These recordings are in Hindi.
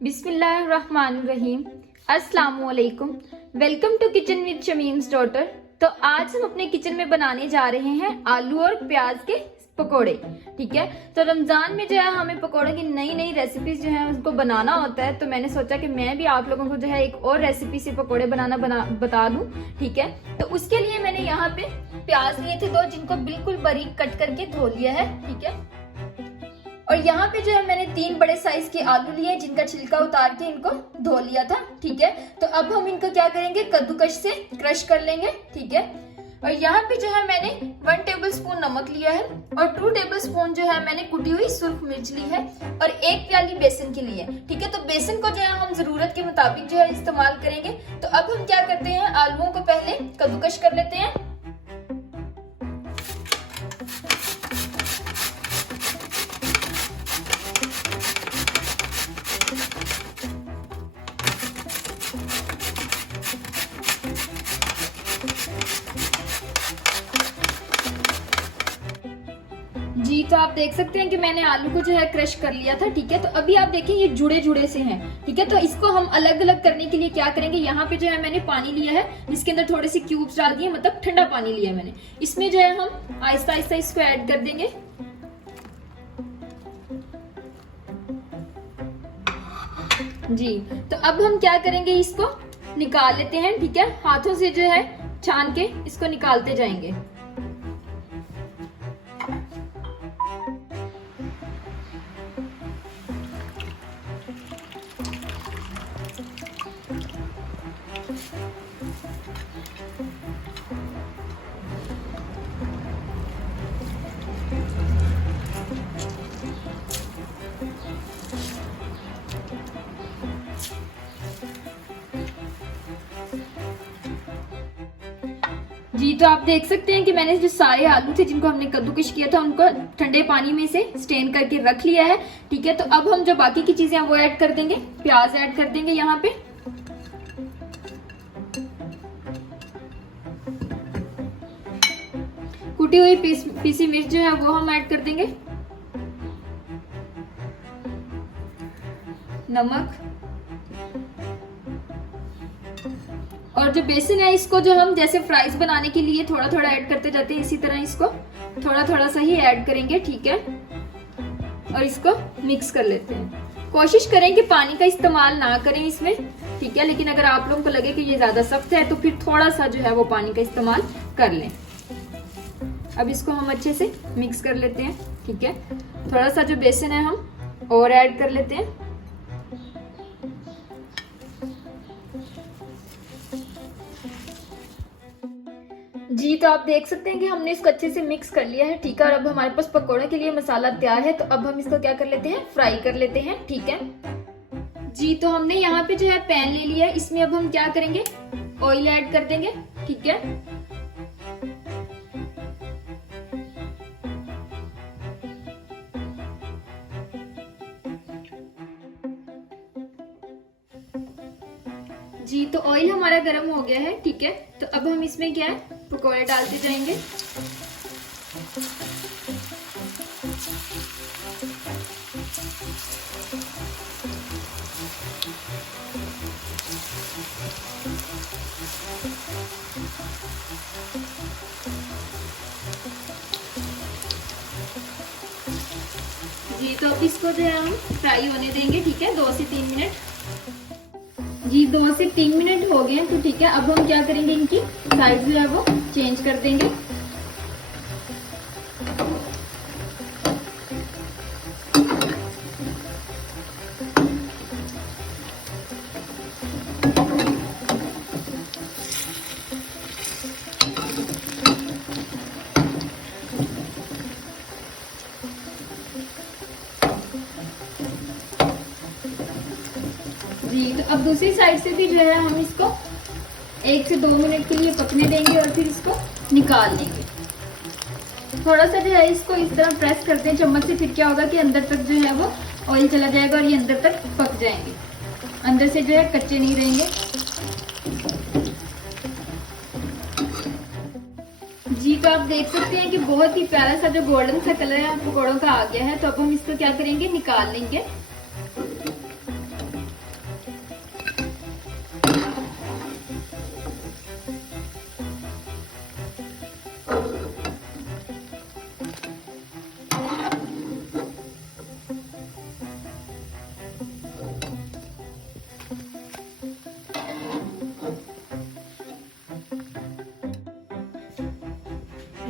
बिस्मिल्लाहिर्रहमानिर्रहीम। अस्सलामुअलैकुम। Welcome to kitchen with Shamim's daughter. तो आज हम अपने किचन में बनाने जा रहे हैं आलू और प्याज के पकोड़े। ठीक है, तो रमजान में जो है हमें पकोड़े की नई नई रेसिपीज जो है उसको बनाना होता है। तो मैंने सोचा कि मैं भी आप लोगों को जो है एक और रेसिपी से पकोड़े बता दूं। ठीक है, तो उसके लिए मैंने यहाँ पे प्याज लिए थे 2, जिनको बिल्कुल बारीक कट करके धो लिया है। ठीक है, और यहाँ पे जो है मैंने 3 बड़े साइज के आलू लिए जिनका छिलका उतार के इनको धो लिया था। ठीक है, तो अब हम इनको क्या करेंगे, कद्दूकश से क्रश कर लेंगे। ठीक है, और यहाँ पे जो है मैंने 1 टेबलस्पून नमक लिया है और 2 टेबलस्पून जो है मैंने कुटी हुई सुर्ख मिर्च ली है और 1 प्याली बेसन की ली है। ठीक है, तो बेसन को जो है हम जरूरत के मुताबिक जो है इस्तेमाल करेंगे। तो अब हम क्या करते हैं, आलूओं को पहले कद्दूकश कर लेते हैं। जी, तो आप देख सकते हैं कि मैंने आलू को जो है क्रश कर लिया था। ठीक है, तो अभी आप देखिए ये जुड़े जुड़े से हैं। ठीक है, तो इसको हम अलग अलग करने के लिए क्या करेंगे, यहाँ पे जो है मैंने पानी लिया है जिसके अंदर थोड़े से क्यूब्स डाल दिए, मतलब ठंडा पानी लिया है मैंने। इसमें जो है हम आहिस्ता आहिस्ता इसको ऐड कर देंगे। जी, तो अब हम क्या करेंगे, इसको निकाल लेते हैं। ठीक है, हाथों से जो है छान के इसको निकालते जाएंगे। जी, तो आप देख सकते हैं कि मैंने जो सारे आलू थे जिनको हमने कद्दूकश किया था उनको ठंडे पानी में से स्टेन करके रख लिया है। ठीक है, तो अब हम जो बाकी की चीजें वो ऐड कर देंगे। प्याज ऐड कर देंगे यहाँ पे, कुटी हुई पीसी मिर्च जो है वो हम ऐड कर देंगे, नमक, और जो बेसन है इसको जो हम जैसे फ्राइज बनाने के लिए थोड़ा थोड़ा ऐड करते जाते हैं, इसी तरह इसको थोड़ा थोड़ा सा ही ऐड करेंगे। ठीक है, और इसको मिक्स कर लेते हैं। कोशिश करें कि पानी का इस्तेमाल ना करें इसमें। ठीक है, लेकिन अगर आप लोगों को लगे कि ये ज्यादा सख्त है तो फिर थोड़ा सा जो है वो पानी का इस्तेमाल कर लें। अब इसको हम अच्छे से मिक्स कर लेते हैं। ठीक है, थोड़ा सा जो बेसन है हम और ऐड कर लेते हैं। जी, तो आप देख सकते हैं कि हमने इसको अच्छे से मिक्स कर लिया है। ठीक है, और अब हमारे पास पकोड़े के लिए मसाला तैयार है। तो अब हम इसको क्या कर लेते हैं, फ्राई कर लेते हैं। ठीक है जी, तो हमने यहाँ पे जो है पैन ले लिया है। इसमें अब हम क्या करेंगे, ऑयल ऐड कर देंगे। ठीक है, जी, तो ऑयल हमारा गर्म हो गया है। ठीक है, तो अब हम इसमें क्या है, पकोड़े डालते जाएंगे। जी, तो अब इसको जो है हम फ्राई होने देंगे। ठीक है, 2 से 3 मिनट। जी, 2 से 3 मिनट हो गए हैं। तो ठीक है, अब हम क्या करेंगे, इनकी साइड जो है वो चेंज कर देंगे। जी, तो अब दूसरी साइड से भी जो है हम इसको 1 से 2 मिनट के लिए पकने देंगे और फिर इसको निकाल लेंगे। थोड़ा सा जो है इसको इस तरह प्रेस करते हैं चम्मच से, फिर क्या होगा कि अंदर तक जो है वो ऑयल चला जाएगा और ये अंदर तक पक जाएंगे, अंदर से जो है कच्चे नहीं रहेंगे। जी, तो आप देख सकते हैं कि बहुत ही प्यारा सा जो गोल्डन सा कलर है पकौड़ों का आ गया है। तो अब हम इसको क्या करेंगे, निकाल लेंगे।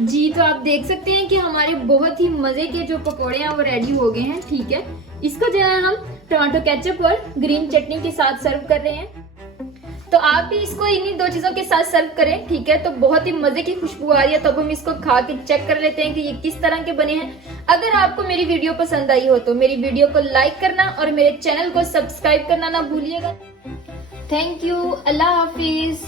जी तो आप देख सकते हैं कि हमारे बहुत ही मजे के जो पकोड़े हैं वो रेडी हो गए हैं। ठीक है, इसको जो है हम टमाटो केचप और ग्रीन चटनी के साथ सर्व कर रहे हैं। तो आप भी इसको इन्हीं दो चीजों के साथ सर्व करें। ठीक है, तो बहुत ही मजे की खुशबू आ रही है। तो अब हम इसको खा के चेक कर लेते हैं कि ये किस तरह के बने हैं। अगर आपको मेरी वीडियो पसंद आई हो तो मेरी वीडियो को लाइक करना और मेरे चैनल को सब्सक्राइब करना ना भूलिएगा। Thank you, Allah Hafiz.